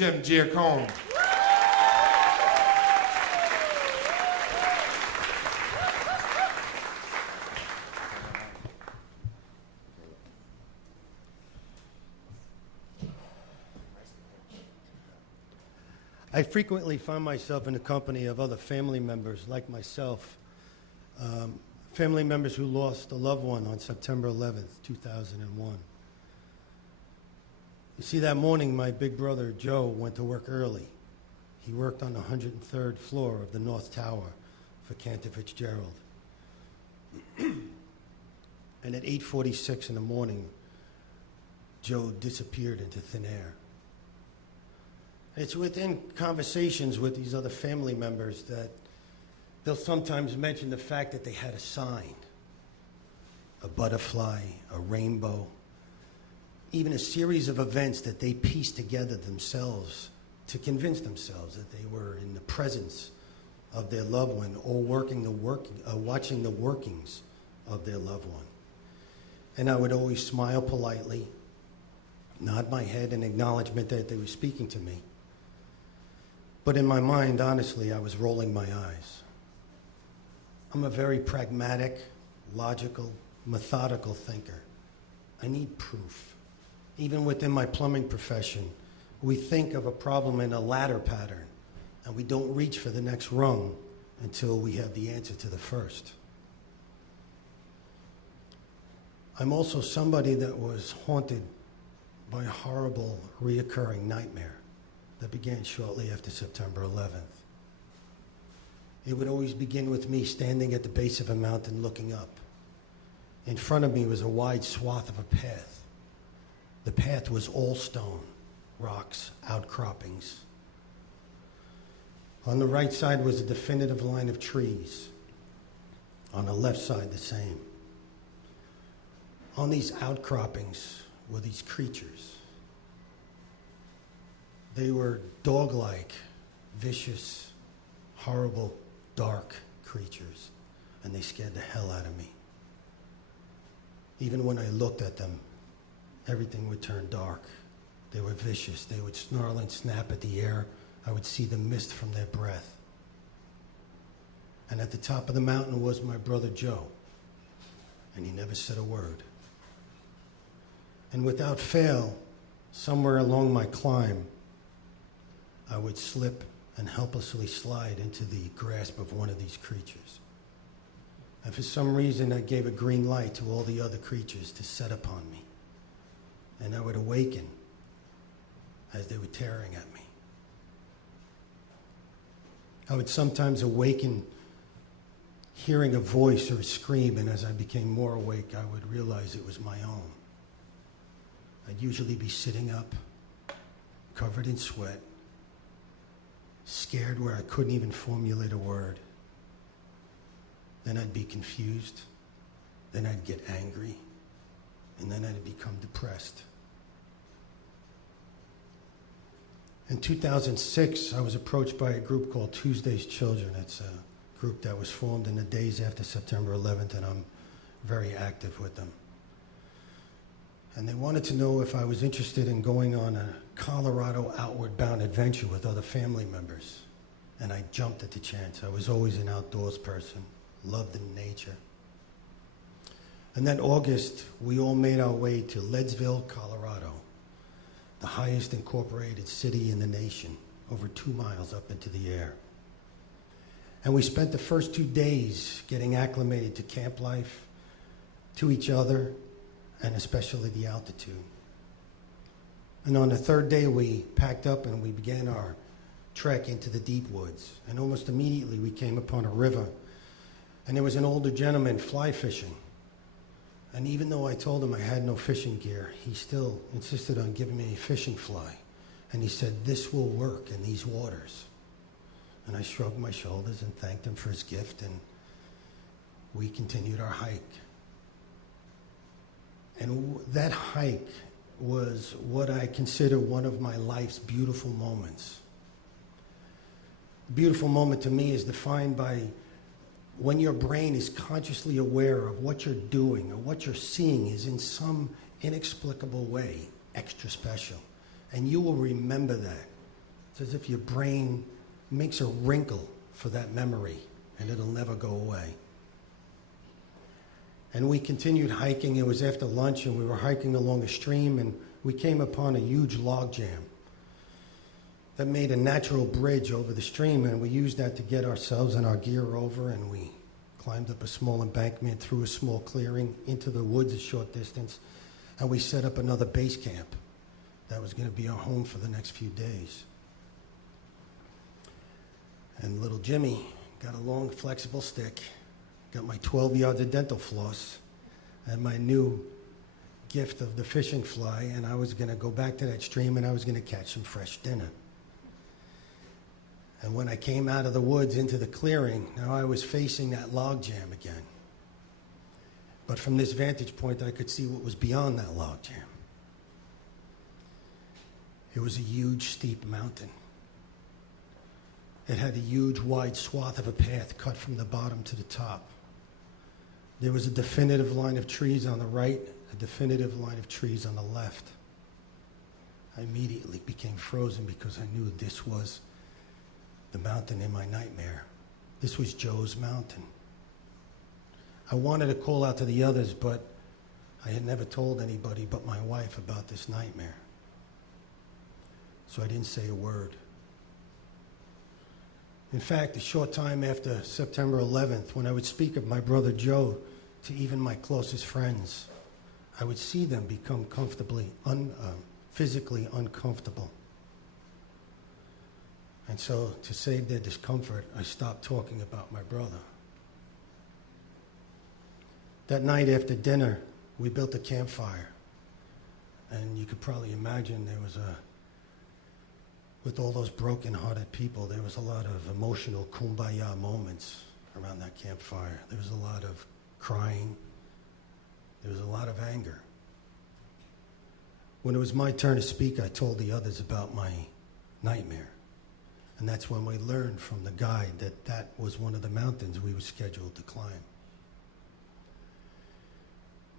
Jim Giaccone. I frequently find myself in the company of other family members like myself, family members who lost a loved one on September 11th, 2001. You see, that morning, my big brother, Joe, went to work early. He worked on the 103rd floor of the North Tower for Cantor Fitzgerald. And at 8:46 in the morning, Joe disappeared into thin air. It's within conversations with these other family members that they'll sometimes mention the fact that they had a sign, a butterfly, a rainbow, even a series of events that they pieced together themselves to convince themselves that they were in the presence of their loved one or watching the workings of their loved one. And I would always smile politely, nod my head in acknowledgement that they were speaking to me. But in my mind, honestly, I was rolling my eyes. I'm a very pragmatic, logical, methodical thinker. I need proof. Even within my plumbing profession, we think of a problem in a ladder pattern, and we don't reach for the next rung until we have the answer to the first. I'm also somebody that was haunted by a horrible, reoccurring nightmare that began shortly after September 11th. It would always begin with me standing at the base of a mountain looking up. In front of me was a wide swath of a path. The path was all stone, rocks, outcroppings. On the right side was a definitive line of trees. On the left side, the same. On these outcroppings were these creatures. They were dog-like, vicious, horrible, dark creatures, and they scared the hell out of me. Even when I looked at them, everything would turn dark. They were vicious. They would snarl and snap at the air. I would see the mist from their breath. And at the top of the mountain was my brother Joe, and he never said a word. And without fail, somewhere along my climb, I would slip and helplessly slide into the grasp of one of these creatures. And for some reason, I gave a green light to all the other creatures to set upon me. And I would awaken as they were tearing at me. I would sometimes awaken hearing a voice or a scream, and as I became more awake, I would realize it was my own. I'd usually be sitting up, covered in sweat, scared where I couldn't even formulate a word. Then I'd be confused, then I'd get angry, and then I'd become depressed. In 2006, I was approached by a group called Tuesday's Children. It's a group that was formed in the days after September 11th, and I'm very active with them. And they wanted to know if I was interested in going on a Colorado outward bound adventure with other family members. And I jumped at the chance. I was always an outdoors person, loved in nature. And that August, we all made our way to Leadsville, Colorado, the highest incorporated city in the nation, over 2 miles up into the air. And we spent the first 2 days getting acclimated to camp life, to each other, and especially the altitude. And on the third day, we packed up and we began our trek into the deep woods. And almost immediately, we came upon a river. And there was an older gentleman fly fishing. And even though I told him I had no fishing gear, he still insisted on giving me a fishing fly. And he said, "This will work in these waters." And I shrugged my shoulders and thanked him for his gift, and we continued our hike. And that hike was what I consider one of my life's beautiful moments. A beautiful moment to me is defined by when your brain is consciously aware of what you're doing or what you're seeing is in some inexplicable way extra special. And you will remember that It's as if your brain makes a wrinkle for that memory, and it'll never go away. And we continued hiking. It was after lunch, and we were hiking along a stream, and we came upon a huge log jam that made a natural bridge over the stream, and we used that to get ourselves and our gear over, and we climbed up a small embankment through a small clearing into the woods a short distance, and we set up another base camp. That was going to be our home for the next few days. And little Jimmy got a long, flexible stick, got my 12 yards of dental floss, and my new gift of the fishing fly, and I was going to go back to that stream, and I was going to catch some fresh dinner. And when I came out of the woods into the clearing, now I was facing that log jam again. But from this vantage point, I could see what was beyond that log jam. It was a huge, steep mountain. It had a huge, wide swath of a path cut from the bottom to the top. There was a definitive line of trees on the right, a definitive line of trees on the left. I immediately became frozen because I knew this was the mountain in my nightmare. This was Joe's mountain. I wanted to call out to the others, but I had never told anybody but my wife about this nightmare. So I didn't say a word. In fact, a short time after September 11th, when I would speak of my brother Joe to even my closest friends, I would see them become physically uncomfortable. And so, to save their discomfort, I stopped talking about my brother. That night after dinner, we built a campfire. And you could probably imagine with all those broken-hearted people, there was a lot of emotional kumbaya moments around that campfire. There was a lot of crying. There was a lot of anger. When it was my turn to speak, I told the others about my nightmare. And that's when we learned from the guide that that was one of the mountains we were scheduled to climb.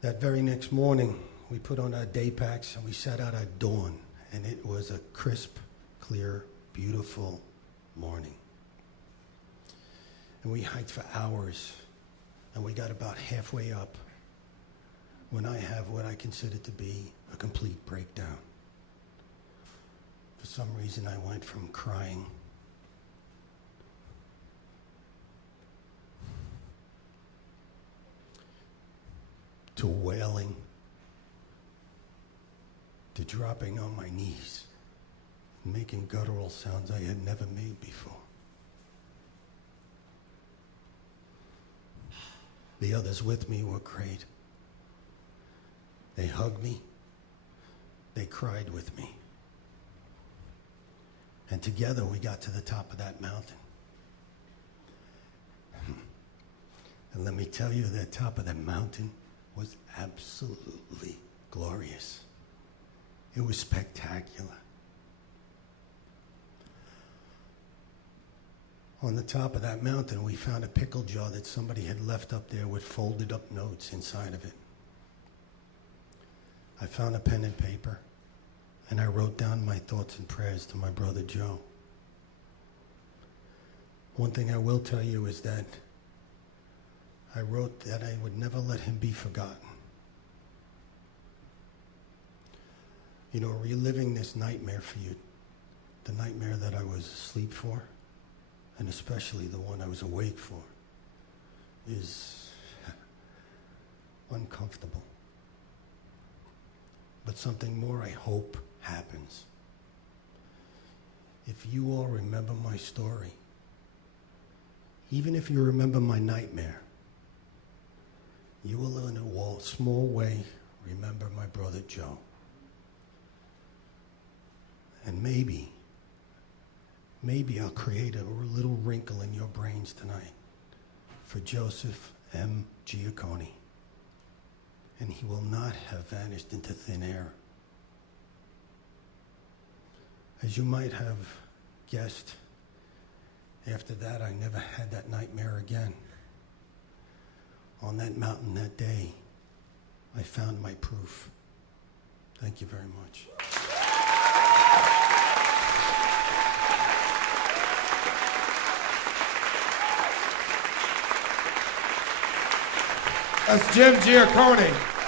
That very next morning, we put on our day packs and we set out at dawn. And it was a crisp, clear, beautiful morning. And we hiked for hours. And we got about halfway up when I have what I consider to be a complete breakdown. For some reason, I went from crying to wailing, to dropping on my knees, making guttural sounds I had never made before. The others with me were great. They hugged me. They cried with me. And together we got to the top of that mountain. And let me tell you, the top of that mountain was absolutely glorious. It was spectacular. On the top of that mountain, we found a pickle jar that somebody had left up there with folded up notes inside of it. I found a pen and paper, and I wrote down my thoughts and prayers to my brother Joe. One thing I will tell you is that I wrote that I would never let him be forgotten. You know, reliving this nightmare for you, the nightmare that I was asleep for, and especially the one I was awake for, is uncomfortable. But something more I hope happens. If you all remember my story, even if you remember my nightmare, you will in a small way remember my brother Joe. And maybe I'll create a little wrinkle in your brains tonight for Joseph M. Giaccone. And he will not have vanished into thin air. As you might have guessed, after that I never had that nightmare again. On that mountain that day, I found my proof. Thank you very much. That's Jim Giaccone.